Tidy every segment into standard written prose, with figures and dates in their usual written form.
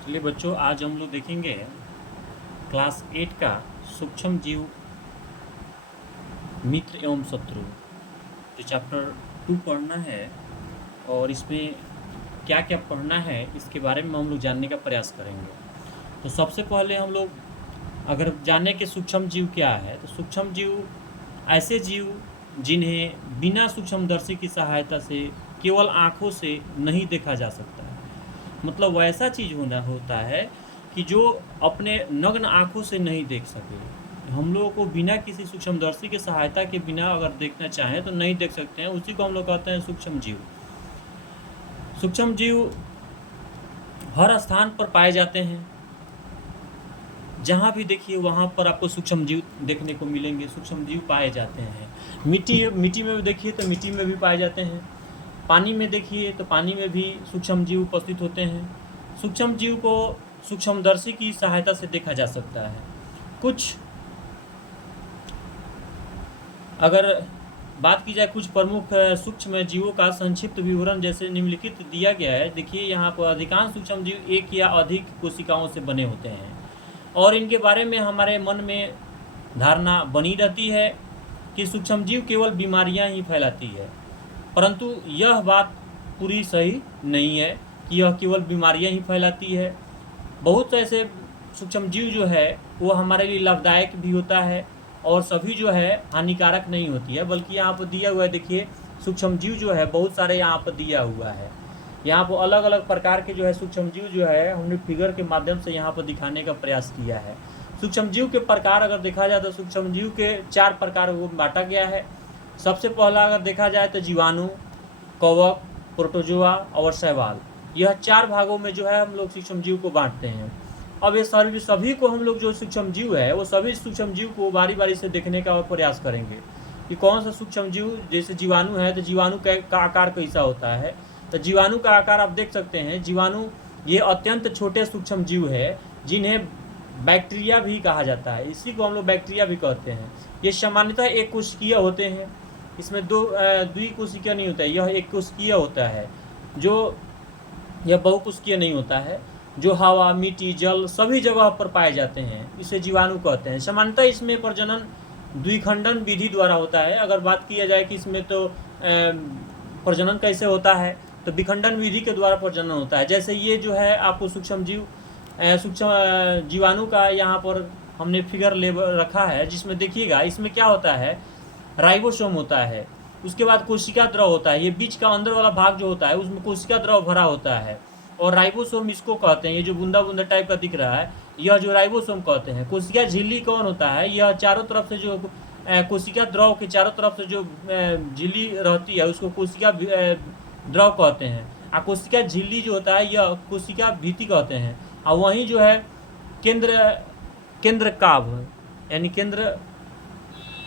चलिए बच्चों, आज हम लोग देखेंगे क्लास 8 का सूक्ष्म जीव मित्र एवं शत्रु जो चैप्टर 2 पढ़ना है। और इसमें क्या क्या पढ़ना है इसके बारे में हम लोग जानने का प्रयास करेंगे। तो सबसे पहले हम लोग अगर जाने के सूक्ष्म जीव क्या है, तो सूक्ष्म जीव ऐसे जीव जिन्हें बिना सूक्ष्मदर्शी की सहायता से केवल आँखों से नहीं देखा जा सकता है। मतलब वैसा चीज़ होना होता है कि जो अपने नग्न आँखों से नहीं देख सके। हम लोगों को बिना किसी सूक्ष्मदर्शी की सहायता के बिना अगर देखना चाहें तो नहीं देख सकते हैं, उसी को हम लोग कहते हैं सूक्ष्म जीव। सूक्ष्म जीव हर स्थान पर पाए जाते हैं, जहाँ भी देखिए वहाँ पर आपको सूक्ष्म जीव देखने को मिलेंगे। सूक्ष्म जीव पाए जाते हैं मिट्टी में भी देखिए तो मिट्टी में भी पाए जाते हैं, पानी में देखिए तो पानी में भी सूक्ष्म जीव उपस्थित होते हैं। सूक्ष्म जीव को सूक्ष्मदर्शी की सहायता से देखा जा सकता है। कुछ अगर बात की जाए कुछ प्रमुख सूक्ष्म जीवों का संक्षिप्त विवरण जैसे निम्नलिखित दिया गया है। देखिए यहाँ पर अधिकांश सूक्ष्म जीव एक या अधिक कोशिकाओं से बने होते हैं और इनके बारे में हमारे मन में धारणा बनी रहती है कि सूक्ष्म जीव केवल बीमारियां ही फैलाती है, परंतु यह बात पूरी सही नहीं है कि यह केवल बीमारियां ही फैलाती है। बहुत से ऐसे सूक्ष्म जीव जो है वो हमारे लिए लाभदायक भी होता है और सभी जो है हानिकारक नहीं होती है। बल्कि यहाँ पर दिया हुआ है, देखिए सूक्ष्म जीव जो है बहुत सारे यहाँ पर दिया हुआ है। यहाँ पर अलग अलग प्रकार के जो है सूक्ष्म जीव जो है हमने फिगर के माध्यम से यहाँ पर दिखाने का प्रयास किया है। सूक्ष्म जीव के प्रकार अगर देखा जाए तो सूक्ष्म जीव के 4 प्रकार को बांटा गया है। सबसे पहला अगर देखा जाए तो जीवाणु, कवक, प्रोटोजोआ और शैवाल, यह 4 भागों में जो है हम लोग सूक्ष्म जीव को बांटते हैं। अब ये सभी को हम लोग जो सूक्ष्म जीव है वो सभी सूक्ष्म जीव को बारी बारी से देखने का प्रयास करेंगे कि कौन सा सूक्ष्म जीव, जैसे जीवाणु है तो जीवाणु का आकार कैसा होता है। तो जीवाणु का आकार आप देख सकते हैं। जीवाणु ये अत्यंत छोटे सूक्ष्म जीव है जिन्हें बैक्टीरिया भी कहा जाता है, इसी को हम लोग बैक्टीरिया भी कहते हैं। ये सामान्यतः एक कोशिकीय होते हैं, इसमें द्विकोशिकीय नहीं होता है, यह एक कोशिकीय होता है। जो यह बहुकोशिकीय नहीं होता है, जो हवा, मिट्टी, जल सभी जगह पर पाए जाते हैं, इसे जीवाणु कहते हैं। सामान्यतः इसमें प्रजनन द्विखंडन विधि द्वारा होता है। अगर बात किया जाए कि इसमें तो प्रजनन कैसे होता है, तो विखंडन विधि के द्वारा प्रजनन होता है। जैसे ये जो है आपको सूक्ष्म जीवाणु का यहाँ पर हमने फिगर ले रखा है, जिसमें देखिएगा इसमें क्या होता है, राइबोसोम होता है, उसके बाद कोशिका द्रव होता है। ये बीच का अंदर वाला भाग जो होता है उसमें कोशिका द्रव भरा होता है और राइबोसोम इसको कहते हैं। ये जो बूंदा बूंदा टाइप का दिख रहा है यह जो राइबोसोम कहते हैं। कोशिका झिल्ली कौन होता है, यह चारों तरफ से जो कोशिका द्रव के चारों तरफ से जो झिल्ली रहती है उसको कोशिका द्रव कहते हैं। और कोशिका झिल्ली जो होता है यह कोशिका भित्ति कहते हैं। और वहीं जो है केंद्र काभ, यानी केंद्र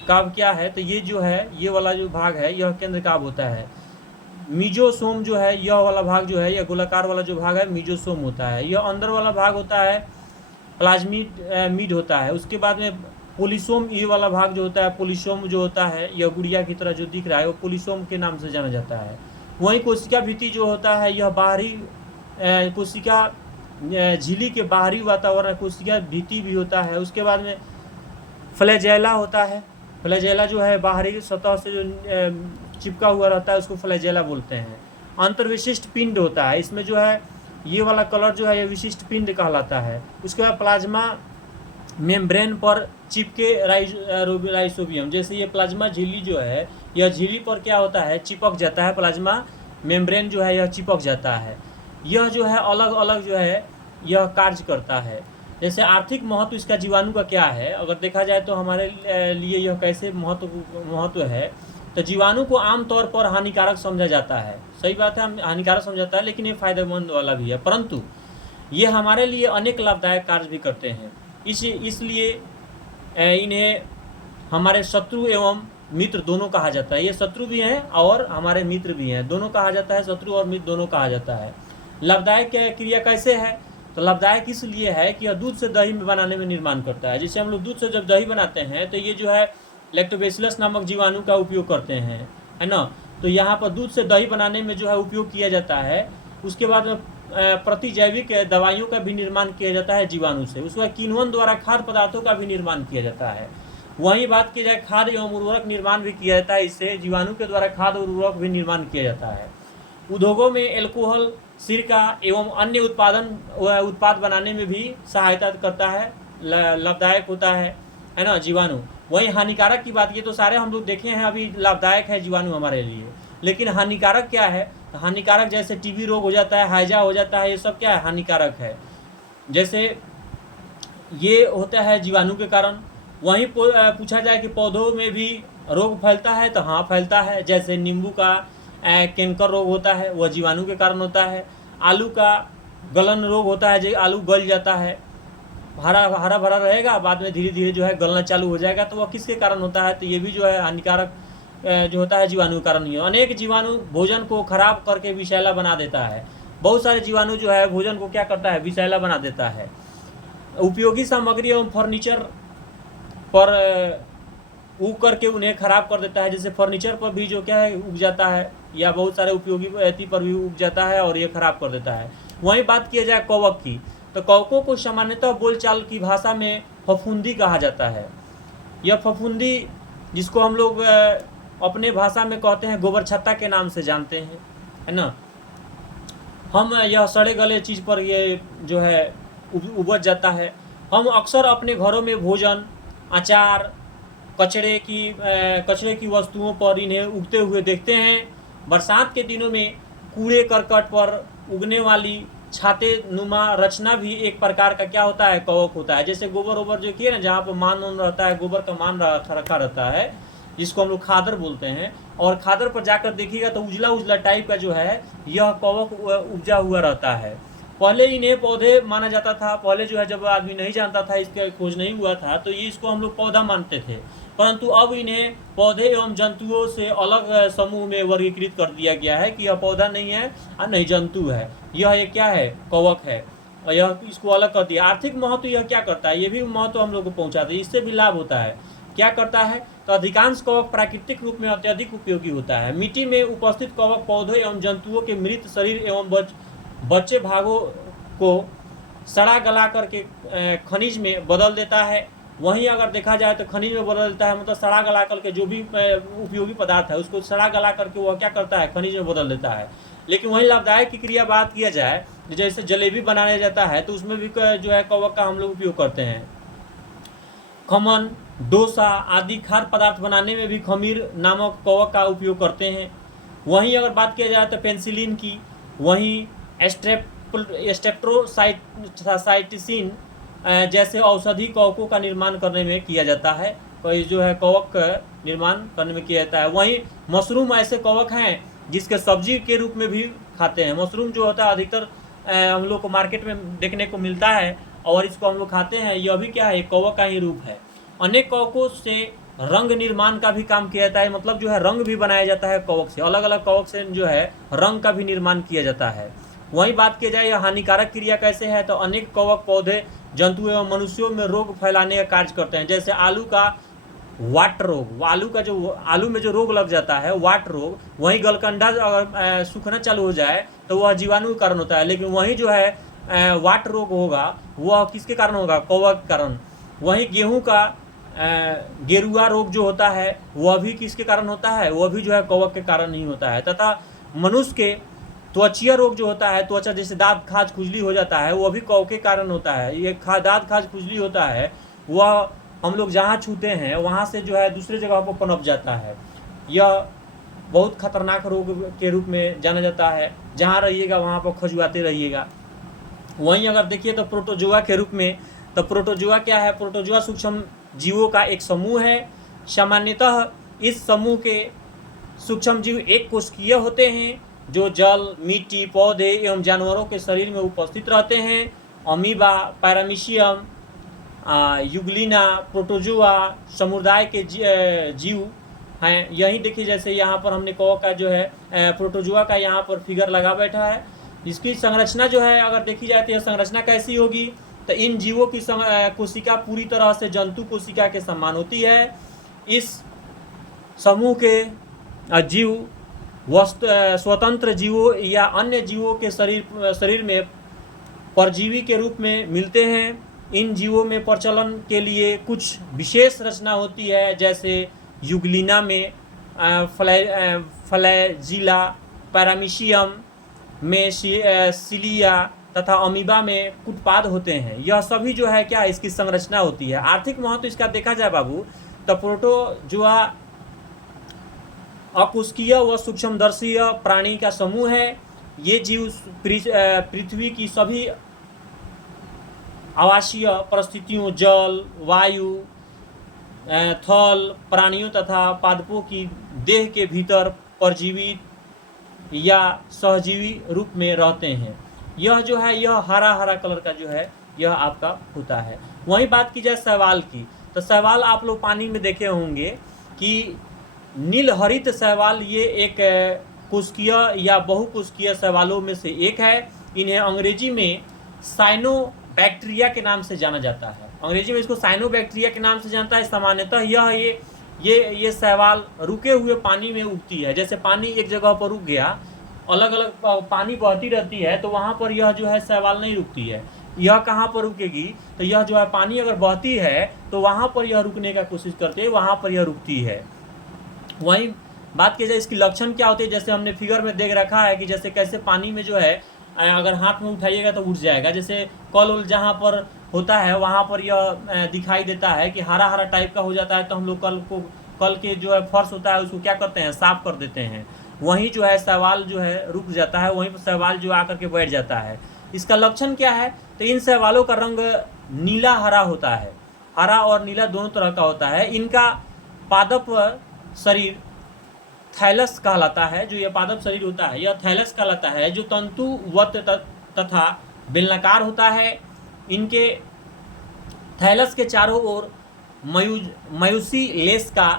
काभ क्या है, तो ये जो है ये वाला जो भाग है यह केंद्र काभ होता है। मीजोसोम जो है यह वाला भाग जो है, यह गोलाकार वाला जो भाग है मीजोसोम होता है। यह अंदर वाला भाग होता है प्लाज्मिड होता है। उसके बाद में पोलिसोम, ये वाला भाग जो होता है पोलिसोम जो होता है, यह गुड़िया की तरह जो दिख रहा है वो पोलिसोम के नाम से जाना जाता है। वहीं कोशिका भित्ति जो होता है यह बाहरी कोशिका झिल्ली के बाहरी वातावरण कोशिका भित्ति भी होता है। उसके बाद में फ्लैजेला होता है। फ्लैजेला जो है बाहरी सतह से जो चिपका हुआ रहता है उसको फ्लैजेला बोलते हैं। अंतर्विशिष्ट पिंड होता है, इसमें जो है ये वाला कलर जो है ये विशिष्ट पिंड कहलाता है। उसके बाद प्लाज्मा मेम्ब्रेन पर चिपके राइसोबियम, जैसे ये प्लाज्मा झिल्ली जो है यह झिल्ली पर क्या होता है, चिपक जाता है। प्लाज्मा मेम्ब्रेन जो है यह चिपक जाता है। यह जो है अलग अलग जो है यह कार्य करता है। जैसे आर्थिक महत्व इसका जीवाणु का क्या है, अगर देखा जाए तो हमारे लिए यह कैसे महत्व है, तो जीवाणु को आमतौर पर हानिकारक समझा जाता है। सही बात है, हानिकारक समझा जाता है, लेकिन ये फायदेमंद वाला भी है। परंतु ये हमारे लिए अनेक लाभदायक कार्य भी करते हैं। इसलिए इन्हें हमारे शत्रु एवं मित्र दोनों कहा जाता है। ये शत्रु भी हैं और हमारे मित्र भी हैं, दोनों कहा जाता है, शत्रु और मित्र दोनों कहा जाता है। लाभदायक क्रिया कैसे है, तो लाभदायक इसलिए है कि यह दूध से दही बनाने में निर्माण करता है। जैसे हम लोग दूध से जब दही बनाते हैं तो ये जो है लैक्टोबैसिलस नामक जीवाणु का उपयोग करते हैं, है ना। तो यहाँ पर दूध से दही बनाने में जो है उपयोग किया जाता है। उसके बाद में प्रतिजैविक दवाइयों का भी निर्माण किया जाता है जीवाणु से। उसके बाद किण्वन द्वारा खाद्य पदार्थों का भी निर्माण किया जाता है। वहीं बात की जाए खाद एवं उर्वरक निर्माण भी किया जाता है, इससे जीवाणु के द्वारा खाद और उर्वरक भी निर्माण किया जाता है। उद्योगों में एल्कोहल, सिरका एवं अन्य उत्पाद बनाने में भी सहायता करता है, लाभदायक होता है ना जीवाणु। वहीं हानिकारक की बात की तो सारे हम लोग देखे हैं अभी लाभदायक है जीवाणु हमारे लिए, लेकिन हानिकारक क्या है? हानिकारक जैसे टीबी रोग हो जाता है, हैजा हो जाता है, ये सब क्या है? हानिकारक है। जैसे ये होता है जीवाणु के कारण। वहीं पूछा जाए कि पौधों में भी रोग फैलता है, तो हाँ फैलता है। जैसे नींबू का कैंकर रोग होता है, वह जीवाणु के कारण होता है। आलू का गलन रोग होता है, जो आलू गल जाता है, हरा भरा रहेगा, बाद में धीरे धीरे जो है गलना चालू हो जाएगा, तो वह किसके कारण होता है? तो ये भी जो है हानिकारक जो होता है जीवाणु के कारण ही। अनेक जीवाणु भोजन को खराब करके विषैला बना देता है। बहुत सारे जीवाणु जो है भोजन को क्या करता है? विषैला बना देता है। उपयोगी सामग्री एवं फर्नीचर पर उग करके उन्हें खराब कर देता है। जैसे फर्नीचर पर भी जो क्या है उग जाता है, या बहुत सारे उपयोगी एथी पर भी उग जाता है और ये खराब कर देता है। वहीं बात किया जाए कवक की, तो कवकों को सामान्यतः बोलचाल की भाषा में फफूंदी कहा जाता है। यह फफूंदी, जिसको हम लोग अपने भाषा में कहते हैं गोबर छत्ता के नाम से जानते हैं, है ना। हम यह सड़े गले चीज़ पर ये जो है उपज जाता है। हम अक्सर अपने घरों में भोजन, अचार, कचरे की वस्तुओं पर इन्हें उगते हुए देखते हैं। बरसात के दिनों में कूड़े करकट पर उगने वाली छाते नुमा रचना भी एक प्रकार का क्या होता है? कवक होता है। जैसे गोबर ओबर जो किए ना, जहाँ पर मान रहता है, गोबर का मान रखा रहता है, जिसको हम लोग खादर बोलते हैं, और खादर पर जाकर देखिएगा तो उजला उजला टाइप का जो है यह कवक उपजा हुआ रहता है। पहले इन्हें पौधे माना जाता था। पहले जो है जब आदमी नहीं जानता था, इसका खोज नहीं हुआ था, तो ये इसको हम लोग पौधा मानते थे। परंतु अब इन्हें पौधे एवं जंतुओं से अलग समूह में वर्गीकृत कर दिया गया है कि यह पौधा नहीं है और नहीं जंतु है, यह एक क्या है? कवक है। और यह इसको अलग कर दिया। आर्थिक महत्व यह क्या करता है? ये भी महत्व हम लोग को पहुँचाता है, इससे भी लाभ होता है। क्या करता है? तो अधिकांश कवक प्राकृतिक रूप में अत्यधिक उपयोगी होता है। मिट्टी में उपस्थित कवक पौधों एवं जंतुओं के मृत शरीर एवं बचे भागों को सड़ा गला करके खनिज में बदल देता है। वहीं अगर देखा जाए तो खनिज में बदल देता है, मतलब सड़ा गला करके जो भी उपयोगी पदार्थ है उसको सड़ा गला करके वह क्या करता है? खनिज में बदल देता है। लेकिन वहीं लाभदायक की क्रिया बात किया जाए, जैसे जलेबी बनाया जाता है, तो उसमें भी जो है कवक का हम लोग उपयोग करते हैं। खमन, डोसा आदि खाद्य पदार्थ बनाने में भी खमीर नामक कवक का उपयोग करते हैं। वहीं अगर बात किया जाए तो पेंसिलिन की, वहीं स्टेप्टोसाइटिसिन जैसे औषधि कवकों का निर्माण करने में किया जाता है। तो जो है कवक का निर्माण करने में किया जाता है। वहीं मशरूम ऐसे कवक हैं जिसके सब्जी के रूप में भी खाते हैं। मशरूम जो होता है अधिकतर हम लोग को मार्केट में देखने को मिलता है और इसको हम लोग खाते हैं। यह भी क्या है? कवक का ही रूप है। अनेक कवकों से रंग निर्माण का भी काम किया जाता है, मतलब जो है रंग भी बनाया जाता है कवक से। अलग अलग कवक से जो है रंग का भी निर्माण किया जाता है। वहीं बात की जाए यह हानिकारक क्रिया कैसे है, तो अनेक कवक पौधे, जंतु एवं मनुष्यों में रोग फैलाने का कार्य करते हैं। जैसे आलू का वाट रोग, आलू में जो रोग लग जाता है वाट रोग, वहीं गलकंडा अगर सूखना चालू हो जाए तो वह जीवाणु के कारण होता है। लेकिन वहीं जो है वाट रोग होगा वह किसके कारण होगा? कवक के कारण। वहीं गेहूं का गेरुआ रोग जो होता है वह भी किसके कारण होता है? वह भी जो है कवक के कारण ही होता है। तथा मनुष्य के त्वचीय रोग जो होता है, त्वचा जैसे दांत खाज खुजली हो जाता है, वह भी कवक के कारण होता है। ये दांत खाज खुजली होता है, वह हम लोग जहाँ छूते हैं वहाँ से जो है दूसरे जगह पर पनप जाता है। यह बहुत खतरनाक रोग के रूप में जाना जाता है। जहाँ रहिएगा वहाँ पर खजुआते रहिएगा। वहीं अगर देखिए तो प्रोटोजोआ के रूप में, तो प्रोटोजोआ क्या है? प्रोटोजोआ सूक्ष्म जीवों का एक समूह है। सामान्यतः इस समूह के सूक्ष्म जीव एक कोशिकीय होते हैं जो जल, मिट्टी, पौधे एवं जानवरों के शरीर में उपस्थित रहते हैं। अमीबा, पैरामीशियम, युगलिना, प्रोटोजोआ समुदाय के जीव हैं। यही देखिए जैसे यहाँ पर हमने कवक का जो है प्रोटोजोआ का यहाँ पर फिगर लगा बैठा है। इसकी संरचना जो है अगर देखी जाए तो यह संरचना कैसी होगी? तो इन जीवों की कोशिका पूरी तरह से जंतु कोशिका के समान होती है। इस समूह के जीव स्वतंत्र जीवों या अन्य जीवों के शरीर में परजीवी के रूप में मिलते हैं। इन जीवों में प्रचलन के लिए कुछ विशेष रचना होती है, जैसे युगलिना में फ्लैजिला, पैरामीशियम में सिलिया तथा अमीबा में कुटपाद होते हैं। यह सभी जो है क्या इसकी संरचना होती है। आर्थिक महत्व इसका देखा जाए बाबू तो प्रोटोजोआ अकुशकीय व सूक्ष्मदर्शीय प्राणी का समूह है। ये जीव पृथ्वी की सभी आवासीय परिस्थितियों, जल, वायु, थल प्राणियों तथा पादपों की देह के भीतर परजीवी या सहजीवी रूप में रहते हैं। यह जो है यह हरा हरा कलर का जो है यह आपका होता है। वहीं बात की जाए शैवाल की, तो शैवाल आप लोग पानी में देखे होंगे कि नील हरित शैवाल ये एक कुस्कीय या बहुकुस्कीय शैवालों में से एक है। इन्हें अंग्रेजी में साइनोबैक्टीरिया के नाम से जाना जाता है। अंग्रेजी में इसको साइनोबैक्टीरिया के नाम से जानता है। सामान्यतः ये शैवाल रुके हुए पानी में उगती है। जैसे पानी एक जगह पर रुक गया, अलग अलग पानी बहती रहती है, तो वहाँ पर यह जो है शैवाल नहीं रुकती है। यह कहाँ पर रुकेगी, तो यह जो है पानी अगर बहती है तो वहाँ पर यह रुकने का कोशिश करती है, वहाँ पर यह रुकती है। वहीं बात की जाए इसकी लक्षण क्या होती है, जैसे हमने फिगर में देख रखा है कि जैसे कैसे पानी में जो है अगर हाथ में उठाइएगा तो उठ जाएगा। जैसे कल जहाँ पर होता है वहाँ पर यह दिखाई देता है कि हरा हरा टाइप का हो जाता है, तो हम लोग कल के जो है फर्श होता है उसको क्या करते हैं, साफ कर देते हैं। वहीं जो है शैवाल जो है रुक जाता है, वहीं पर शैवाल जो आकर के बैठ जाता है। इसका लक्षण क्या है, तो इन शैवालों का रंग नीला हरा होता है। हरा और नीला दोनों तरह का होता है। इनका पादप शरीर थैलस कहलाता है। जो यह पादप शरीर होता है यह थैलस कहलाता है, जो तंतुवत तथा बेलनाकार होता है। इनके थैलस के चारों ओर मयूसी लेस का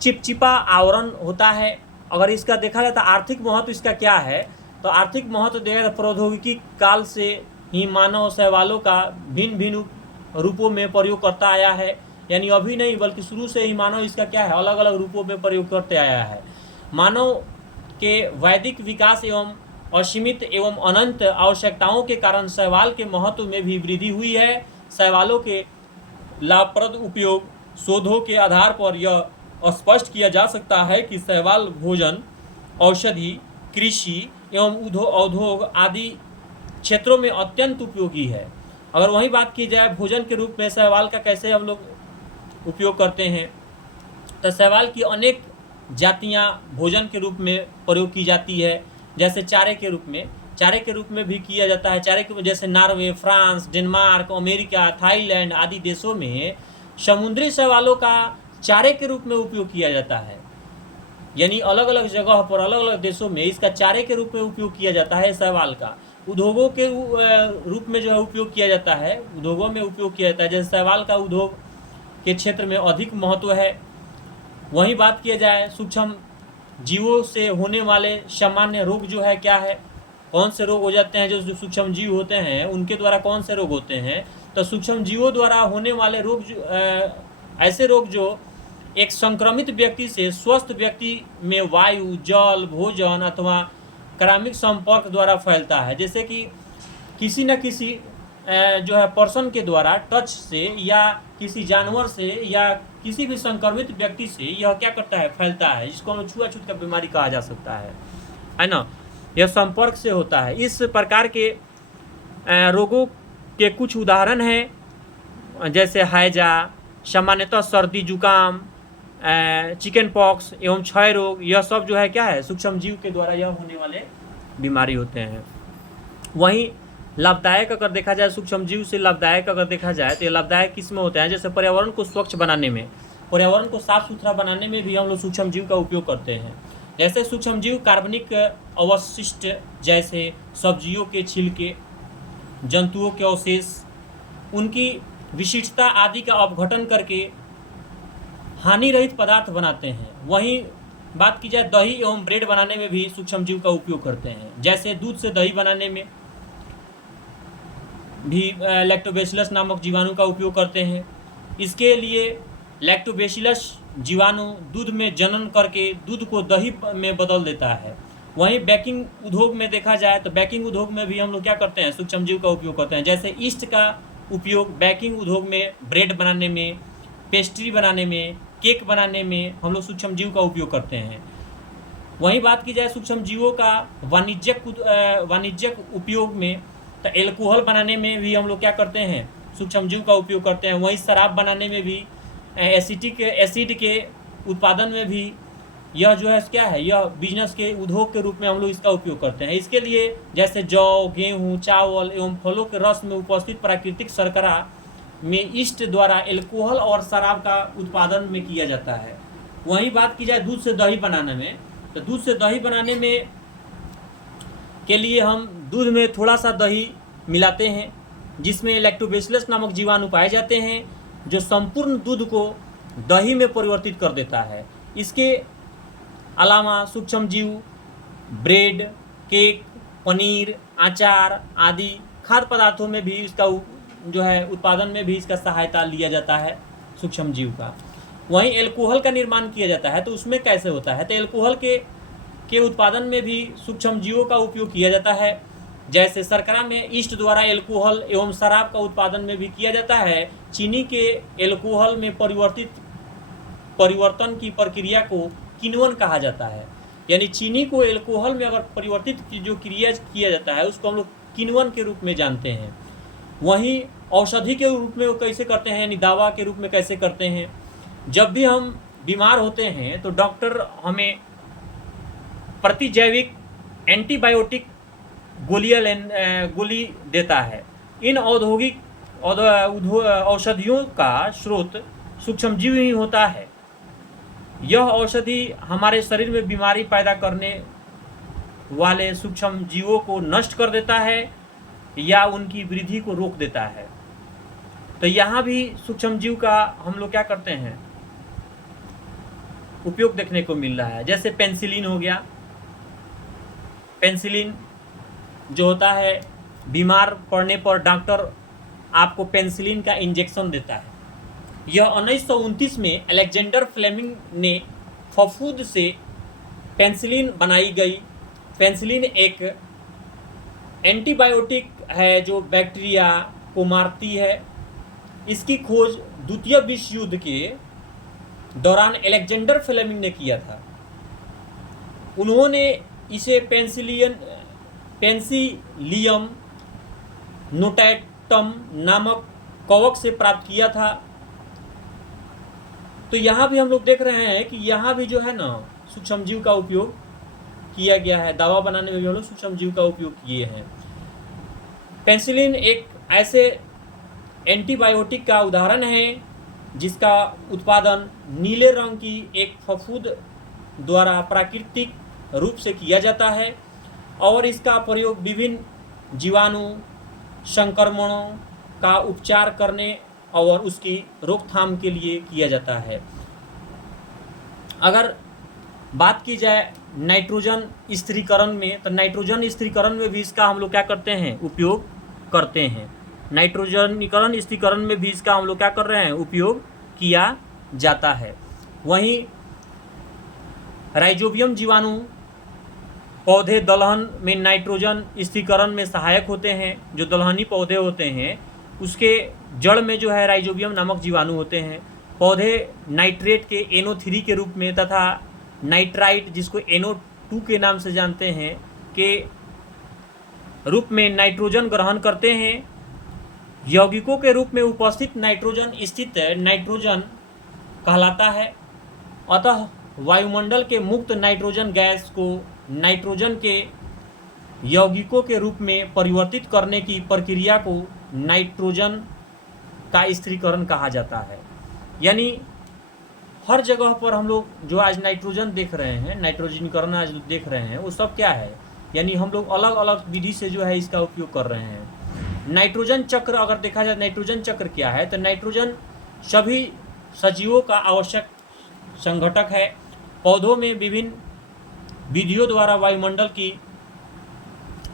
चिपचिपा आवरण होता है। अगर इसका देखा जाए तो आर्थिक महत्व इसका क्या है, तो आर्थिक महत्व देखा जाए प्रौद्योगिकी काल से ही मानव शैवालों का भिन्न भिन्न रूपों में प्रयोग करता आया है। यानी अभी नहीं बल्कि शुरू से ही मानव इसका क्या है अलग अलग रूपों में प्रयोग करते आया है। मानव के वैदिक विकास एवं असीमित एवं अनंत आवश्यकताओं के कारण शैवाल के महत्व में भी वृद्धि हुई है। शैवालों के लाभप्रद उपयोग शोधों के आधार पर यह स्पष्ट किया जा सकता है कि शैवाल भोजन, औषधि, कृषि एवं उद्योग आदि क्षेत्रों में अत्यंत उपयोगी है। अगर वही बात की जाए भोजन के रूप में शैवाल का कैसे हम लोग उपयोग करते हैं, तो शैवाल की अनेक जातियां भोजन के रूप में प्रयोग की जाती है। जैसे चारे के रूप में भी किया जाता है। चारे के जैसे Norway, France, Denmark, America, Thailand आदि देशों में समुद्री शैवालों का चारे के रूप में उपयोग किया जाता है। यानी अलग अलग जगह पर अलग अलग देशों में इसका चारे के रूप में उपयोग किया जाता है। शैवाल का उद्योगों के रूप में जो है उपयोग किया जाता है, उद्योगों में उपयोग किया जाता है। जैसे शैवाल का उद्योग के क्षेत्र में अधिक महत्व है। वहीं बात किया जाए सूक्ष्म जीवों से होने वाले सामान्य रोग जो है क्या है, कौन से रोग हो जाते हैं, जो सूक्ष्म जीव होते हैं उनके द्वारा कौन से रोग होते हैं, तो सूक्ष्म जीवों द्वारा होने वाले रोग ऐसे रोग जो एक संक्रमित व्यक्ति से स्वस्थ व्यक्ति में वायु, जल, भोजन अथवा क्रमिक संपर्क द्वारा फैलता है। जैसे कि किसी न किसी जो है पर्सन के द्वारा टच से या किसी जानवर से या किसी भी संक्रमित व्यक्ति से यह क्या करता है, फैलता है, जिसको हम छुआछूत का बीमारी कहा जा सकता है ना। यह संपर्क से होता है। इस प्रकार के रोगों के कुछ उदाहरण हैं, जैसे हैजा, सामान्यतः सर्दी जुकाम, चिकन पॉक्स एवं क्षय रोग। यह सब जो है क्या है सूक्ष्म जीव के द्वारा यह होने वाले बीमारी होते हैं। वहीं लाभदायक अगर देखा जाए, सूक्ष्म जीव से लाभदायक अगर देखा जाए तो ये लाभदायक किस में होते हैं, जैसे पर्यावरण को स्वच्छ बनाने में, पर्यावरण को साफ सुथरा बनाने में भी हम लोग सूक्ष्म जीव का उपयोग करते हैं। जैसे सूक्ष्म जीव कार्बनिक अवशिष्ट जैसे सब्जियों के छिलके, जंतुओं के अवशेष, उनकी विशिष्टता आदि का अपघटन करके हानि रहित पदार्थ बनाते हैं। वहीं बात की जाए दही एवं ब्रेड बनाने में भी सूक्ष्म जीव का उपयोग करते हैं। जैसे दूध से दही बनाने में भी लैक्टोबैसिलस नामक जीवाणु का उपयोग करते हैं। इसके लिए लैक्टोबैसिलस जीवाणु दूध में जनन करके दूध को दही में बदल देता है। वहीं बेकिंग उद्योग में देखा जाए तो बेकिंग उद्योग में भी हम लोग क्या करते हैं, सूक्ष्मजीव का उपयोग करते हैं। जैसे ईस्ट का उपयोग बेकिंग उद्योग में ब्रेड बनाने में, पेस्ट्री बनाने में, केक बनाने में हम लोग सूक्ष्मजीव का उपयोग करते हैं। वहीं बात की जाए सूक्ष्मजीवों का वाणिज्यिक उपयोग में, तो एल्कोहल बनाने में भी हम लोग क्या करते हैं, सूक्ष्मजीव का उपयोग करते हैं। वहीं शराब बनाने में भी, एसिटिक एसिड के उत्पादन में भी यह जो है क्या है, यह बिजनेस के उद्योग के रूप में हम लोग इसका उपयोग करते हैं। इसके लिए जैसे जौ, गेहूँ, चावल एवं फलों के रस में उपस्थित प्राकृतिक शर्करा में ईस्ट द्वारा एल्कोहल और शराब का उत्पादन में किया जाता है। वहीं बात की जाए दूध से दही बनाने में, तो दूध से दही बनाने में के लिए हम दूध में थोड़ा सा दही मिलाते हैं, जिसमें लैक्टोबैसिलस नामक जीवाणु पाए जाते हैं, जो संपूर्ण दूध को दही में परिवर्तित कर देता है। इसके अलावा सूक्ष्मजीव ब्रेड, केक, पनीर, अचार आदि खाद्य पदार्थों में भी इसका जो है उत्पादन में भी इसका सहायता लिया जाता है सूक्ष्मजीव का। वहीं एल्कोहल का निर्माण किया जाता है, तो उसमें कैसे होता है, तो एल्कोहल के उत्पादन में भी सूक्ष्मजीवों का उपयोग किया जाता है। जैसे शर्करा में ईस्ट द्वारा एल्कोहल एवं शराब का उत्पादन में भी किया जाता है। चीनी के एल्कोहल में परिवर्तन की प्रक्रिया को किण्वन कहा जाता है। यानी चीनी को एल्कोहल में अगर परिवर्तित की जो क्रिया किया जाता है उसको हम लोग किण्वन के रूप में जानते हैं। वहीं औषधि के रूप में वो कैसे करते हैं, यानी दवा के रूप में कैसे करते हैं, जब भी हम बीमार होते हैं तो डॉक्टर हमें प्रतिजैविक एंटीबायोटिक गोली देता है। इन औषधियों का स्रोत सूक्ष्मजीव ही होता है। यह औषधि हमारे शरीर में बीमारी पैदा करने वाले सूक्ष्मजीवों को नष्ट कर देता है या उनकी वृद्धि को रोक देता है। तो यहाँ भी सूक्ष्मजीव का हम लोग क्या करते हैं, उपयोग देखने को मिल रहा है। जैसे पेनिसिलिन हो गया, पेनिसिलिन जो होता है, बीमार पड़ने पर डॉक्टर आपको पेनिसिलिन का इंजेक्शन देता है। यह 1929 में अलेक्जेंडर फ्लेमिंग ने फफूंद से पेनिसिलिन बनाई गई। पेनिसिलिन एक एंटीबायोटिक है जो बैक्टीरिया को मारती है। इसकी खोज द्वितीय विश्व युद्ध के दौरान अलेक्जेंडर फ्लेमिंग ने किया था। उन्होंने इसे पेनिसिलियम नोटैटम नामक कवक से प्राप्त किया था। तो यहाँ भी हम लोग देख रहे हैं कि यहाँ भी जो है ना सूक्ष्मजीव का उपयोग किया गया है। दवा बनाने में भी हम लोग सूक्ष्मजीव का उपयोग किए हैं। पेनिसिलिन एक ऐसे एंटीबायोटिक का उदाहरण है जिसका उत्पादन नीले रंग की एक फफूंद द्वारा प्राकृतिक रूप से किया जाता है और इसका प्रयोग विभिन्न जीवाणु संक्रमणों का उपचार करने और उसकी रोकथाम के लिए किया जाता है। अगर बात की जाए नाइट्रोजन स्थिरीकरण में, तो नाइट्रोजन स्थिरीकरण में भी इसका हम लोग क्या करते हैं, उपयोग करते हैं। नाइट्रोजनीकरण स्थिरीकरण में भी इसका हम लोग क्या कर रहे हैं, उपयोग किया जाता है। वहीं राइजोबियम जीवाणु पौधे दलहन में नाइट्रोजन स्थिरीकरण में सहायक होते हैं। जो दलहनी पौधे होते हैं उसके जड़ में जो है राइजोबियम नामक जीवाणु होते हैं। पौधे नाइट्रेट के NO3 के रूप में तथा नाइट्राइट जिसको NO2 के नाम से जानते हैं के रूप में नाइट्रोजन ग्रहण करते हैं। यौगिकों के रूप में उपस्थित नाइट्रोजन स्थित नाइट्रोजन कहलाता है। अतः वायुमंडल के मुक्त नाइट्रोजन गैस को नाइट्रोजन के यौगिकों के रूप में परिवर्तित करने की प्रक्रिया को नाइट्रोजन का स्थिरीकरण कहा जाता है। यानी हर जगह पर हम लोग जो आज नाइट्रोजन देख रहे हैं, नाइट्रोजनीकरण आज देख रहे हैं, वो सब क्या है, यानी हम लोग अलग अलग विधि से जो है इसका उपयोग कर रहे हैं। नाइट्रोजन चक्र अगर देखा जाए, नाइट्रोजन चक्र क्या है, तो नाइट्रोजन सभी सजीवों का आवश्यक संघटक है। पौधों में विभिन्न विधियों द्वारा वायुमंडल की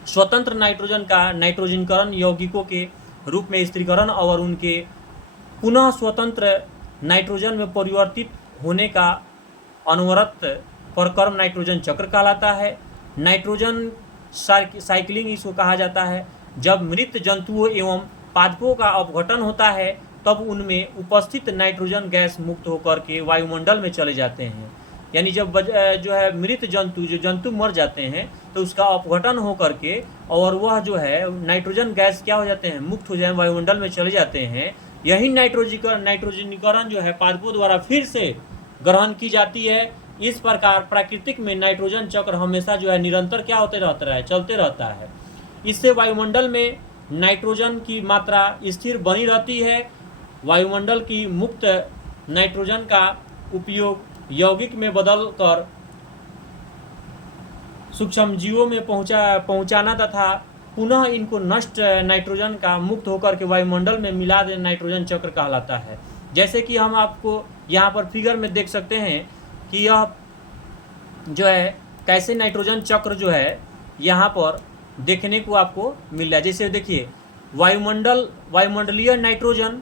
स्वतंत्र नाइट्रोजन का नाइट्रोजनीकरण यौगिकों के रूप में स्थिरीकरण और उनके पुनः स्वतंत्र नाइट्रोजन में परिवर्तित होने का अनवरत परक्रम नाइट्रोजन चक्र कहलाता है। नाइट्रोजन साइक्लिंग इसको कहा जाता है। जब मृत जंतुओं एवं पादपों का अपघटन होता है तब उनमें उपस्थित नाइट्रोजन गैस मुक्त होकर के वायुमंडल में चले जाते हैं। यानी जब जो है मृत जंतु मर जाते हैं तो उसका अपघटन होकर के और वह जो है नाइट्रोजन गैस क्या हो जाते हैं, मुक्त हो जाए, वायुमंडल में चले जाते हैं। यही नाइट्रोजनीकरण जो है पादपों द्वारा फिर से ग्रहण की जाती है। इस प्रकार प्राकृतिक में नाइट्रोजन चक्र हमेशा जो है निरंतर क्या होते रहता है, चलते रहता है। इससे वायुमंडल में नाइट्रोजन की मात्रा स्थिर बनी रहती है। वायुमंडल की मुक्त नाइट्रोजन का उपयोग यौगिक में बदलकर सूक्ष्म जीवों में पहुंचाना तथा पुनः इनको नष्ट नाइट्रोजन का मुक्त होकर के वायुमंडल में मिला दे नाइट्रोजन चक्र कहलाता है। जैसे कि हम आपको यहाँ पर फिगर में देख सकते हैं कि यह जो है कैसे नाइट्रोजन चक्र जो है यहाँ पर देखने को आपको मिल रहा है। जैसे देखिए वायुमंडलीय नाइट्रोजन,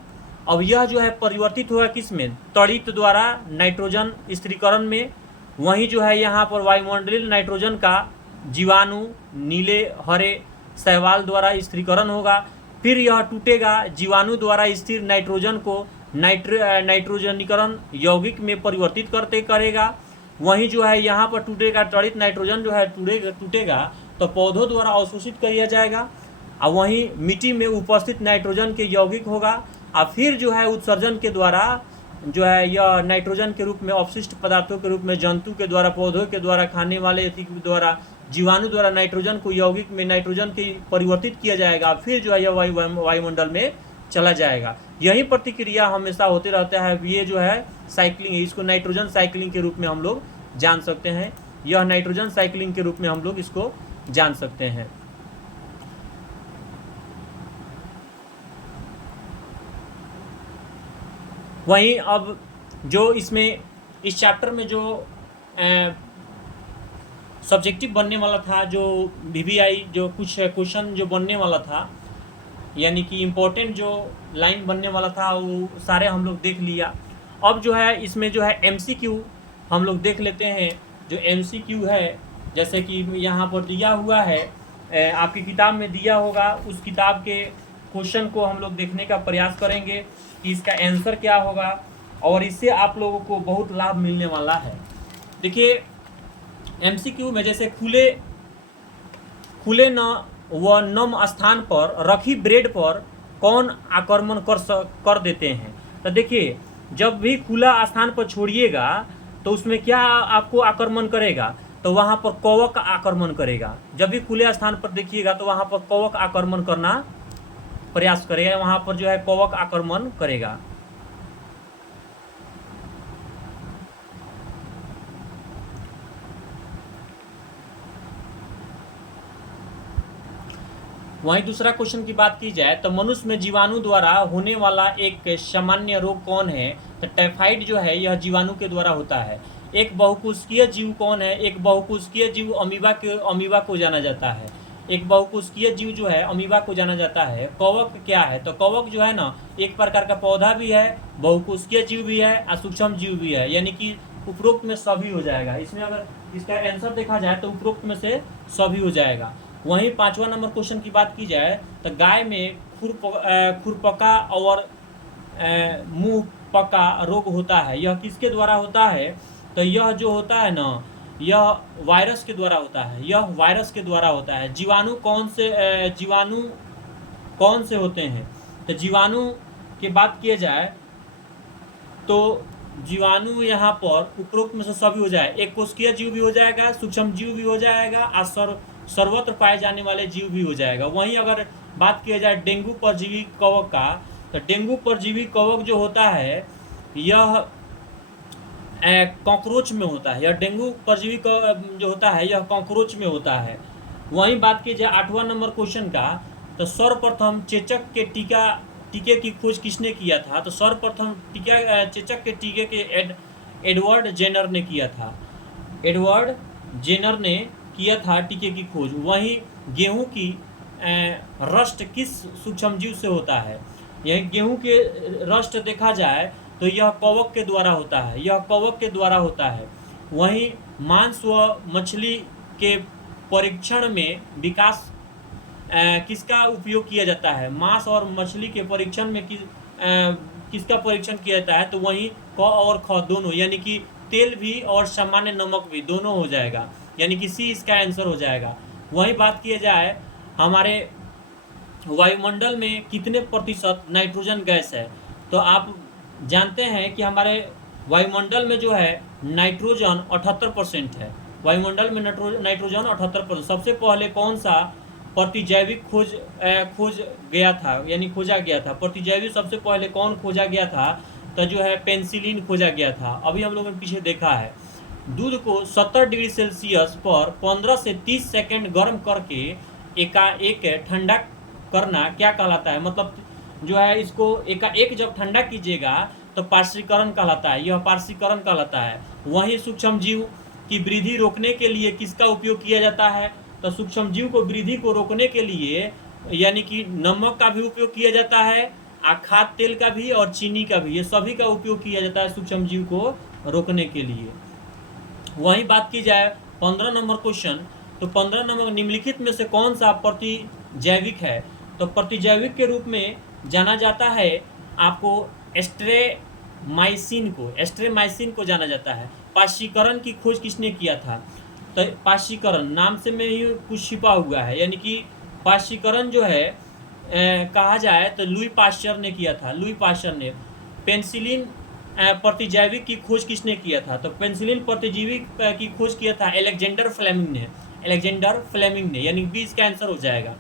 अब यह जो है परिवर्तित हुआ किस में, तड़ित द्वारा नाइट्रोजन स्थिरीकरण में। वहीं जो है यहाँ पर वायुमंडलीय नाइट्रोजन का जीवाणु नीले हरे शैवाल द्वारा स्थिरीकरण होगा। फिर यह टूटेगा, जीवाणु द्वारा स्थिर नाइट्रोजन को नाइट्रोजनीकरण यौगिक में परिवर्तित करेगा। वहीं जो है यहाँ पर टूटेगा, तड़ित नाइट्रोजन जो है टूटेगा तो पौधों द्वारा अवशोषित किया जाएगा और वहीं मिट्टी में उपस्थित नाइट्रोजन के यौगिक होगा और फिर जो है उत्सर्जन के द्वारा जो है यह नाइट्रोजन के रूप में अपशिष्ट पदार्थों के रूप में जंतु के द्वारा, पौधों के द्वारा, खाने वाले द्वारा, जीवाणु द्वारा नाइट्रोजन को यौगिक में नाइट्रोजन की परिवर्तित किया जाएगा। फिर जो है यह वायुमंडल में चला जाएगा। यही प्रतिक्रिया हमेशा होते रहता है। ये जो है साइक्लिंग है, इसको नाइट्रोजन साइक्लिंग के रूप में हम लोग जान सकते हैं। यह नाइट्रोजन साइक्लिंग के रूप में हम लोग इसको जान सकते हैं। वहीं अब जो इसमें इस चैप्टर में जो सब्जेक्टिव बनने वाला था, जो VVI जो कुछ क्वेश्चन जो बनने वाला था, यानी कि इम्पोर्टेंट जो लाइन बनने वाला था, वो सारे हम लोग देख लिया। अब जो है इसमें जो है MCQ हम लोग देख लेते हैं। जो MCQ है जैसे कि यहाँ पर दिया हुआ है, आपकी किताब में दिया होगा, उस किताब के क्वेश्चन को हम लोग देखने का प्रयास करेंगे कि इसका आंसर क्या होगा और इससे आप लोगों को बहुत लाभ मिलने वाला है। देखिए MCQ में जैसे खुले न व नम स्थान पर रखी ब्रेड पर कौन आक्रमण कर देते हैं। तो देखिए जब भी खुला स्थान पर छोड़िएगा तो उसमें क्या आपको आक्रमण करेगा, तो वहाँ पर कवक आक्रमण करेगा। जब भी खुले स्थान पर देखिएगा तो वहाँ पर कवक आक्रमण करना प्रयास करेगा, वहाँ पर जो है कवक आक्रमण करेगा। वहीं दूसरा क्वेश्चन की बात की जाए तो मनुष्य में जीवाणु द्वारा होने वाला एक सामान्य रोग कौन है। तो टाइफाइड जो है यह जीवाणु के द्वारा होता है। एक बहुकोशिकीय जीव कौन है। एक बहुकोशिकीय जीव अमीबा को जाना जाता है। एक बहुकोशिकीय जीव जो है अमीबा को जाना जाता है। कवक क्या है, तो कवक जो है ना एक प्रकार का पौधा भी है, बहुकोशिकीय जीव भी है और सूक्ष्म जीव भी है, यानी कि उपरोक्त में सभी हो जाएगा। इसमें अगर इसका आंसर देखा जाए तो उपरोक्त में से सभी हो जाएगा। वहीं 5वां नंबर क्वेश्चन की बात की जाए तो गाय में खुरपका और मुंह पका रोग होता है, यह किसके द्वारा होता है। तो यह जो होता है ना, यह वायरस के द्वारा होता है। यह वायरस के द्वारा होता है। जीवाणु कौन से होते हैं। तो जीवाणु की बात किया जाए तो जीवाणु यहाँ पर उपरोक्त में से सभी हो जाए। एक कोशिकीय जीव भी हो जाएगा, सूक्ष्म जीव भी हो जाएगा और सर्वत्र पाए जाने वाले जीव भी हो जाएगा। वहीं अगर बात किया जाए डेंगू परजीवी कवक का, तो डेंगू परजीवी कवक जो होता है यह कॉकरोच में होता है। यह डेंगू परजीवी जो होता है यह कॉकरोच में होता है। वहीं बात की जाए 8वां नंबर क्वेश्चन का, तो सर्वप्रथम चेचक के टीके की खोज किसने किया था। तो सर्वप्रथम चेचक के टीके के एडवर्ड जेनर ने किया था। एडवर्ड जेनर ने किया था टीके की खोज। वहीं गेहूं की रस्ट किस सूक्ष्मजीव से होता है। यह गेहूं के रस्ट देखा जाए तो यह कवक के द्वारा होता है, यह कवक के द्वारा होता है। वहीं मांस व मछली के परीक्षण में विकास किसका उपयोग किया जाता है? मांस और मछली के परीक्षण में किसका परीक्षण किया जाता है? तो वहीं क और ख दोनों, यानी कि तेल भी और सामान्य नमक भी, दोनों हो जाएगा, यानी कि सी इसका आंसर हो जाएगा। वहीं बात किया जाए हमारे वायुमंडल में कितने प्रतिशत नाइट्रोजन गैस है? तो आप जानते हैं कि हमारे वायुमंडल में जो है नाइट्रोजन 78% है। वायुमंडल में नाइट्रोजन 78%। सबसे पहले कौन सा प्रतिजैविक खोज गया था, यानी खोजा गया था? प्रतिजैविक सबसे पहले कौन खोजा गया था? तो जो है पेंसिलिन खोजा गया था। अभी हम लोगों ने पीछे देखा है। दूध को 70 डिग्री सेल्सियस पर 15 से 30 सेकंड गर्म करके एकाएक ठंडा करना क्या कहलाता है? मतलब जो है इसको एकाएक जब ठंडा कीजिएगा तो पार्श्वीकरण कहलाता है, यह पार्श्वीकरण कहलाता है। वहीं सूक्ष्म जीव की वृद्धि रोकने के लिए किसका उपयोग किया जाता है? तो सूक्ष्म जीव को वृद्धि को रोकने के लिए यानी कि नमक का भी उपयोग किया जाता है, खाद्य तेल का भी और चीनी का भी, ये सभी का उपयोग किया जाता है सूक्ष्म जीव को रोकने के लिए। वहीं बात की जाए 15 नंबर क्वेश्चन, तो 15 नंबर निम्नलिखित में से कौन सा प्रतिजैविक है? तो प्रतिजैविक के रूप में जाना जाता है आपको एस्ट्रेमाइसिन को जाना जाता है। पार्श्वीकरण की खोज किसने किया था? तो पार्श्वीकरण नाम से में ही कुछ छिपा हुआ है, यानी कि पार्श्वीकरण जो है कहा जाए तो लुई पाश्चर ने किया था। लुई पाश्चर ने। पेंसिलिन प्रतिजैविक की खोज किसने किया था? तो पेंसिलिन प्रतिजैविक की खोज किया था अलेक्जेंडर फ्लेमिंग ने, यानी 20 का आंसर हो जाएगा।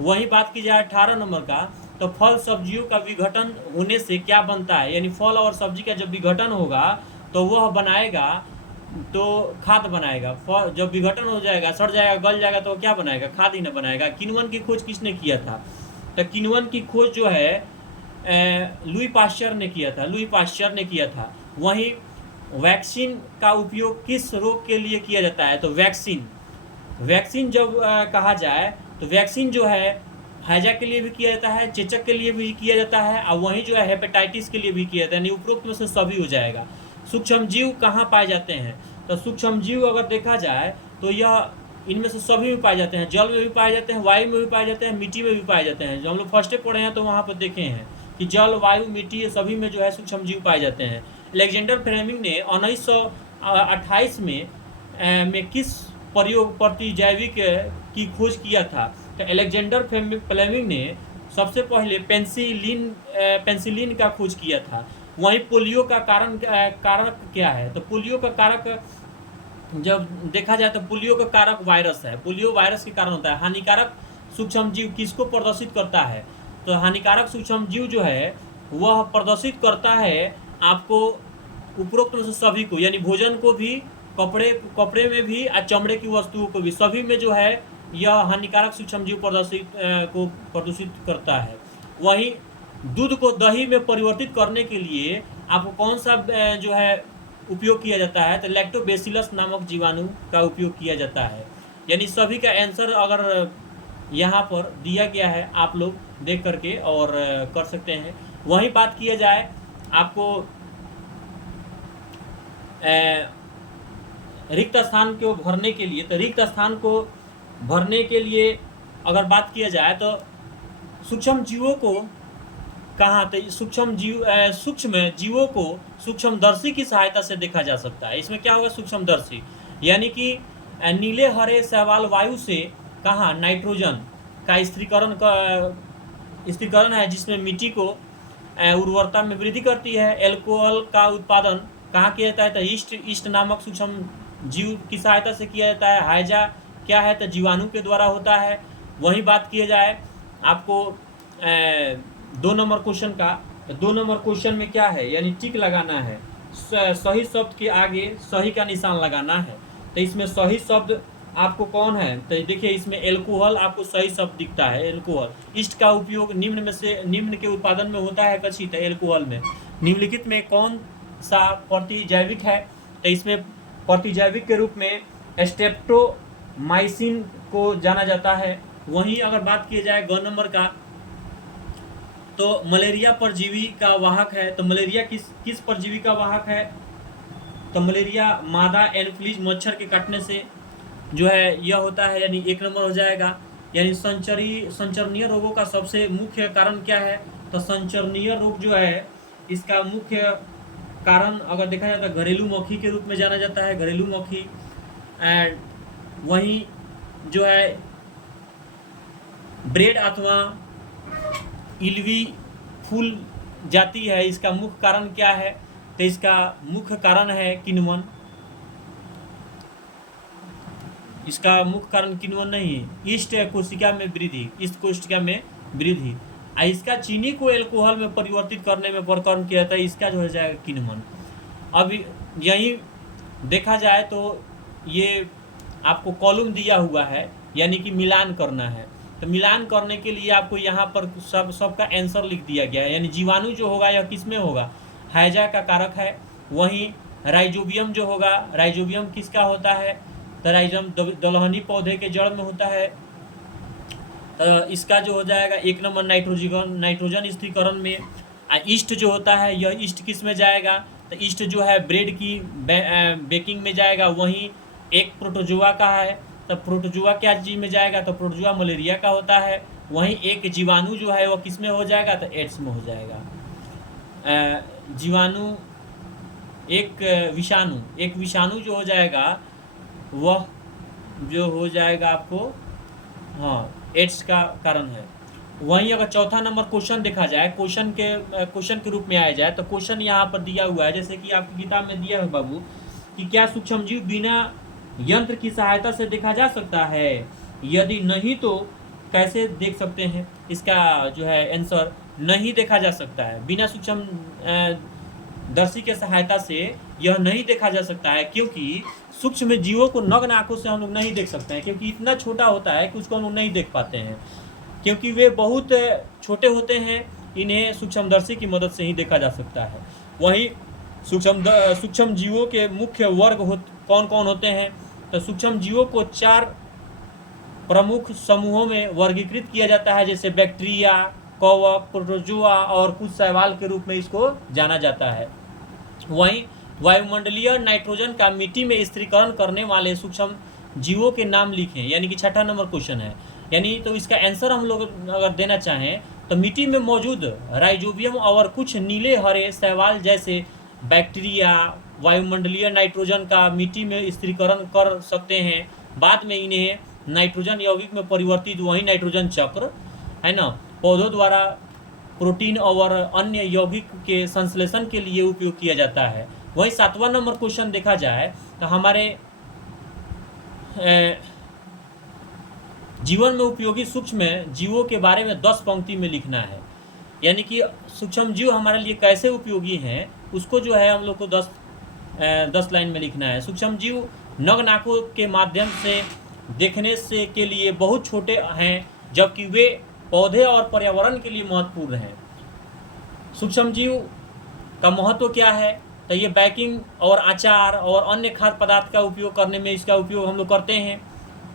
वही बात की जाए 18 नंबर का, तो फल सब्जियों का विघटन होने से क्या बनता है? यानी फल और सब्जी का जब विघटन होगा तो वह बनाएगा, तो खाद बनाएगा। फल जब विघटन हो जाएगा, सड़ जाएगा, गल जाएगा, तो क्या बनाएगा? खाद ही न बनाएगा। किण्वन की खोज किसने किया था? तो किण्वन की खोज जो है लुई पाश्चर ने किया था। वहीं वैक्सीन का उपयोग किस रोग के लिए किया जाता है? तो वैक्सीन जब कहा जाए तो वैक्सीन जो है हैजा के लिए भी किया जाता है, चेचक के लिए भी किया जाता है, और वहीं जो है हेपेटाइटिस के लिए भी किया जाता है, यानी उपरोक्त में से सभी हो जाएगा। सूक्ष्म जीव कहाँ पाए जाते हैं? तो सूक्ष्म जीव अगर देखा जाए तो यह इनमें से सभी में पाए जाते हैं। जल में भी पाए जाते हैं, वायु में भी पाए जाते हैं, मिट्टी में भी पाए जाते हैं। जो हम लोग फर्स्ट पढ़े हैं तो वहाँ पर देखे हैं कि जल, वायु, मिट्टी, सभी में जो है सूक्ष्म जीव पाए जाते हैं। अलेक्जेंडर फ्लेमिंग ने 1928 में किस प्रतिजैविक की खोज किया था? तो अलेक्जेंडर फ्लेमिंग ने सबसे पहले पेंसिलिन का खोज किया था। वहीं पोलियो का कारक क्या है? तो पोलियो का कारक जब देखा जाए तो पोलियो का कारक वायरस है। पोलियो वायरस के कारण होता है। हानिकारक सूक्ष्म जीव किसको प्रदर्शित करता है? तो हानिकारक सूक्ष्म जीव जो है वह प्रदर्शित करता है आपको उपरोक्त में से सभी को, यानी भोजन को भी, कपड़े में भी, और चमड़े की वस्तुओं को भी, सभी में जो है यह हानिकारक सूक्ष्म जीव प्रदूषित करता है। वहीं दूध को दही में परिवर्तित करने के लिए आपको कौन सा जो है उपयोग किया जाता है? तो लैक्टोबैसिलस नामक जीवाणु का उपयोग किया जाता है। यानी सभी का आंसर अगर यहाँ पर दिया गया है, आप लोग देख करके और कर सकते हैं। वहीं बात किया जाए आपको रिक्त स्थान को भरने के लिए, तो रिक्त स्थान को भरने के लिए अगर बात किया जाए तो सूक्ष्म जीवों को कहाँ, तो सूक्ष्म जीवों को सूक्ष्मदर्शी की सहायता से देखा जा सकता है। इसमें क्या होगा? सूक्ष्मदर्शी, यानी कि नीले हरे शैवाल वायु से कहाँ नाइट्रोजन का स्थिरीकरण है, जिसमें मिट्टी को उर्वरता में वृद्धि करती है। एल्कोहल का उत्पादन कहाँ किया जाता है? तो ईस्ट नामक सूक्ष्म जीव की सहायता से किया जाता है। हाइजा क्या है? तो जीवाणु के द्वारा होता है। वहीं बात किया जाए आपको 2 नंबर क्वेश्चन का, 2 नंबर क्वेश्चन में क्या है? यानी टिक लगाना है, सही शब्द के आगे सही का निशान लगाना है। तो इसमें सही शब्द आपको कौन है? तो देखिए इसमें एल्कोहल आपको सही शब्द दिखता है, एल्कोहल। ईस्ट का उपयोग निम्न के उत्पादन में होता है कच्छी, तो एल्कोहल में। निम्नलिखित में कौन सा प्रतिजैविक है? तो इसमें प्रतिजैविक के रूप में स्ट्रेप्टोमाइसिन को जाना जाता है। वहीं अगर बात की जाए 2 नंबर का, तो मलेरिया परजीवी का वाहक है। तो मलेरिया किस किस परजीवी का वाहक है? तो मलेरिया मादा एनोफिलीज मच्छर के काटने से जो है यह होता है, यानी 1 नंबर हो जाएगा। यानी संचरणीय रोगों का सबसे मुख्य कारण क्या है? तो संचरणीय रोग जो है इसका मुख्य कारण अगर देखा जाए तो घरेलू मक्खी के रूप में जाना जाता है, घरेलू मक्खी। एंड वहीं जो है ब्रेड अथवा इल्वी फूल जाती है, इसका मुख्य कारण क्या है? तो इसका मुख्य कारण है किण्वन। इसका मुख्य कारण किण्वन नहीं है, ईस्ट कोशिका में वृद्धि, ईस्ट कोशिका में वृद्धि। इसका चीनी को एल्कोहल में परिवर्तित करने में प्रकर्म किया जाता है, इसका जो हो जाएगा किण्वन। अब यही देखा जाए तो ये आपको कॉलम दिया हुआ है, यानी कि मिलान करना है। तो मिलान करने के लिए आपको यहाँ पर सबका आंसर लिख दिया गया है। यानी जीवाणु जो होगा यह किस में होगा? हैजा का कारक है। वहीं राइजोबियम जो होगा, राइजोबियम किसका होता है? तो राइजोबियम दलहनी पौधे के जड़ में होता है। तो इसका जो हो जाएगा 1 नंबर नाइट्रोजन स्थिरीकरण में। ईस्ट जो होता है यह ईस्ट किस में जाएगा? तो ईस्ट जो है ब्रेड की बेकिंग में जाएगा। वहीं एक प्रोटोजोआ का है, तो प्रोटोजोआ क्या चीज में जाएगा? तो प्रोटोजोआ मलेरिया का होता है। वहीं एक जीवाणु जो है वो किस में हो जाएगा? तो एड्स में हो जाएगा। जीवाणु एक विषाणु जो हो जाएगा वह जो हो जाएगा आपको, हाँ, एड्स का कारण है। वहीं अगर चौथा नंबर क्वेश्चन देखा जाए, क्वेश्चन के रूप में आया जाए, तो क्वेश्चन यहाँ पर दिया हुआ है, जैसे कि आपकी किताब में दिया है बाबू, कि क्या सूक्ष्मजीव बिना यंत्र की सहायता से देखा जा सकता है? यदि नहीं तो कैसे देख सकते हैं? इसका जो है आंसर नहीं देखा जा सकता है। बिना सूक्ष्म दर्शी के सहायता से यह नहीं देखा जा सकता है, क्योंकि सूक्ष्म जीवों को नग्न आंखों से हम लोग नहीं देख सकते हैं, क्योंकि इतना छोटा होता है कि उसको हम लोग नहीं देख पाते हैं, क्योंकि वे बहुत छोटे होते हैं। इन्हें सूक्ष्मदर्शी की मदद से ही देखा जा सकता है। वहीं सूक्ष्म जीवों के मुख्य वर्ग कौन कौन होते हैं? तो सूक्ष्म जीवों को 4 प्रमुख समूहों में वर्गीकृत किया जाता है, जैसे बैक्टीरिया, कवक, प्रोटोजोआ और कुछ शैवाल के रूप में इसको जाना जाता है। वहीं वायुमंडलीय नाइट्रोजन का मिट्टी में स्थिरीकरण करने वाले सूक्ष्म जीवों के नाम लिखें, यानी कि छठा नंबर क्वेश्चन है। यानी तो इसका आंसर हम लोग अगर देना चाहें तो मिट्टी में मौजूद राइजोबियम और कुछ नीले हरे शैवाल जैसे बैक्टीरिया वायुमंडलीय नाइट्रोजन का मिट्टी में स्थिरीकरण कर सकते हैं। बाद में इन्हें नाइट्रोजन यौगिक में परिवर्तित, वही नाइट्रोजन चक्र है ना, पौधों द्वारा प्रोटीन और अन्य यौगिक के संश्लेषण के लिए उपयोग किया जाता है। वही 7वां नंबर क्वेश्चन देखा जाए तो हमारे जीवन में उपयोगी सूक्ष्म जीवों के बारे में 10 पंक्ति में लिखना है। यानी कि सूक्ष्म जीव हमारे लिए कैसे उपयोगी हैं उसको जो है हम लोग को 10 लाइन में लिखना है। सूक्ष्म जीव नग्न आंखों के माध्यम से देखने से के लिए बहुत छोटे हैं, जबकि वे पौधे और पर्यावरण के लिए महत्वपूर्ण हैं। सूक्ष्म जीव का महत्व क्या है? तो ये बेकिंग और अचार और अन्य खाद्य पदार्थ का उपयोग करने में इसका उपयोग हम लोग करते हैं।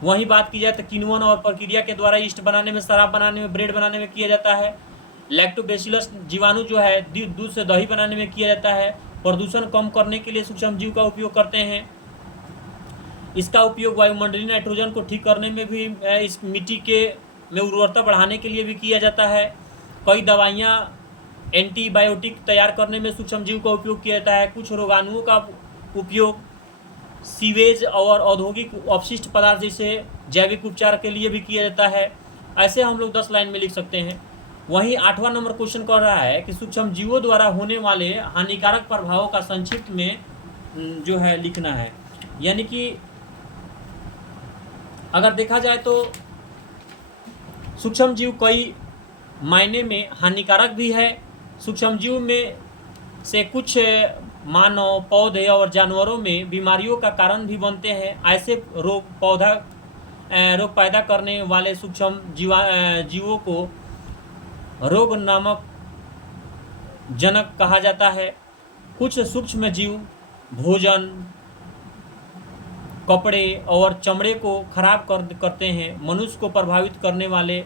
वहीं बात की जाए तो किण्वन और प्रक्रिया के द्वारा ईस्ट बनाने में, शराब बनाने में, ब्रेड बनाने में किया जाता है। लैक्टोबैसिलस जीवाणु जो है दूध से दही बनाने में किया जाता है। प्रदूषण कम करने के लिए सूक्ष्म जीव का उपयोग करते हैं। इसका उपयोग वायुमंडलीय नाइट्रोजन को ठीक करने में भी, इस मिट्टी के में उर्वरता बढ़ाने के लिए भी किया जाता है। कई दवाइयाँ एंटीबायोटिक तैयार करने में सूक्ष्म जीव का उपयोग किया जाता है। कुछ रोगाणुओं का उपयोग सीवेज और औद्योगिक अपशिष्ट पदार्थ जैसे जैविक उपचार के लिए भी किया जाता है। ऐसे हम लोग 10 लाइन में लिख सकते हैं। वहीं 8वां नंबर क्वेश्चन कर रहा है कि सूक्ष्म जीवों द्वारा होने वाले हानिकारक प्रभावों का संक्षिप्त में जो है लिखना है। यानी कि अगर देखा जाए तो सूक्ष्म जीव कई मायने में हानिकारक भी है। सूक्ष्म जीव में से कुछ मानव, पौधे और जानवरों में बीमारियों का कारण भी बनते हैं। ऐसे रोग पैदा करने वाले सूक्ष्म जीवों को रोग नामक जनक कहा जाता है। कुछ सूक्ष्म जीव भोजन, कपड़े और चमड़े को खराब करते हैं। मनुष्य को प्रभावित करने वाले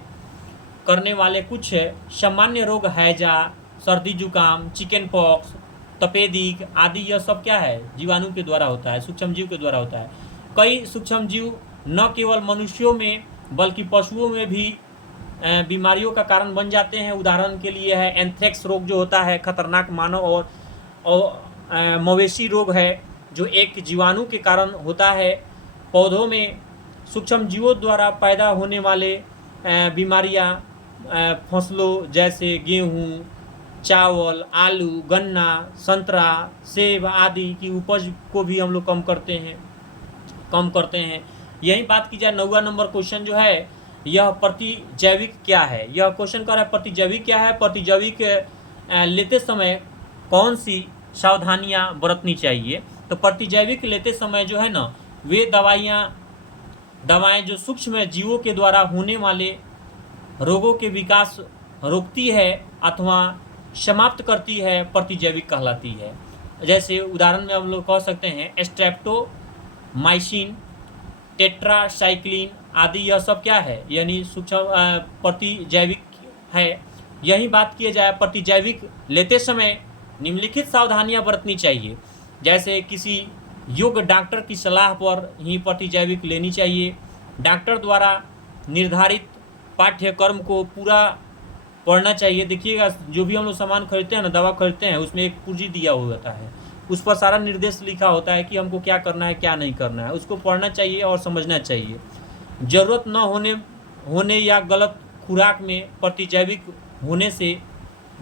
करने वाले कुछ सामान्य रोग हैजा, सर्दी जुकाम, चिकन पॉक्स, तपेदिक आदि, यह सब क्या है, जीवाणु के द्वारा होता है, सूक्ष्मजीव के द्वारा होता है। कई सूक्ष्मजीव न केवल मनुष्यों में बल्कि पशुओं में भी बीमारियों का कारण बन जाते हैं। उदाहरण के लिए है एंथ्रेक्स रोग जो होता है, खतरनाक मानव और मवेशी रोग है जो एक जीवाणु के कारण होता है। पौधों में सूक्ष्मजीवों द्वारा पैदा होने वाले बीमारियां फसलों जैसे गेहूं, चावल, आलू, गन्ना, संतरा, सेब आदि की उपज को भी हम लोग कम करते हैं। यही बात की जाए 9वां नंबर क्वेश्चन जो है, यह प्रतिजैविक क्या है। यह क्वेश्चन कर रहा है प्रतिजैविक क्या है। प्रतिजैविक लेते समय कौन सी सावधानियां बरतनी चाहिए। तो प्रतिजैविक लेते समय जो है ना, वे दवाएं जो सूक्ष्म जीवों के द्वारा होने वाले रोगों के विकास रोकती है अथवा समाप्त करती है, प्रतिजैविक कहलाती है। जैसे उदाहरण में हम लोग कह सकते हैं स्ट्रेप्टोमाइसिन, टेट्रासाइक्लिन आदि, यह सब क्या है, यानी सूक्ष्म प्रतिजैविक है। यही बात किया जाए प्रतिजैविक लेते समय निम्नलिखित सावधानियां बरतनी चाहिए। जैसे किसी योग्य डॉक्टर की सलाह पर ही प्रतिजैविक लेनी चाहिए। डॉक्टर द्वारा निर्धारित पाठ्यक्रम को पूरा पढ़ना चाहिए। देखिएगा जो भी हम लोग सामान खरीदते हैं ना, दवा खरीदते हैं, उसमें एक पूंजी दिया हुआ होता है, उस पर सारा निर्देश लिखा होता है कि हमको क्या करना है क्या नहीं करना है। उसको पढ़ना चाहिए और समझना चाहिए। ज़रूरत न होने या गलत खुराक में प्रतिजैविक होने से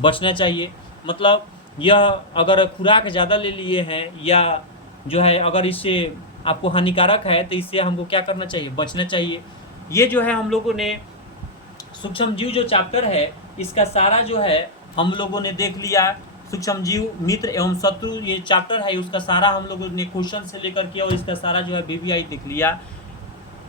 बचना चाहिए। मतलब यह अगर खुराक ज़्यादा ले लिए हैं या जो है अगर इससे आपको हानिकारक है तो इससे हमको क्या करना चाहिए, बचना चाहिए। ये जो है हम लोगों ने सूक्ष्मजीव जो चैप्टर है इसका सारा जो है हम लोगों ने देख लिया। सूक्ष्मजीव मित्र एवं शत्रु ये चैप्टर है, उसका सारा हम लोगों ने क्वेश्चन से लेकर के और इसका सारा जो है VVI देख लिया।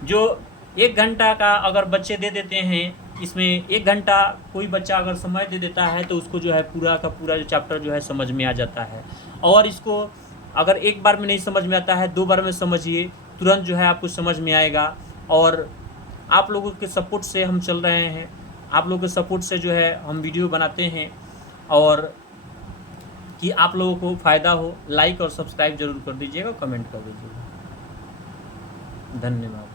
जो 1 घंटा का अगर बच्चे दे देते हैं, इसमें 1 घंटा कोई बच्चा अगर समय दे देता है तो उसको जो है पूरा का पूरा जो चैप्टर जो है समझ में आ जाता है। और इसको अगर एक बार में नहीं समझ में आता है, 2 बार में समझिए, तुरंत जो है आपको समझ में आएगा। और आप लोगों के सपोर्ट से हम चल रहे हैं, आप लोगों के सपोर्ट से जो है हम वीडियो बनाते हैं, और कि आप लोगों को फ़ायदा हो, लाइक और सब्सक्राइब जरूर कर दीजिएगा, कमेंट कर दीजिएगा। धन्यवाद।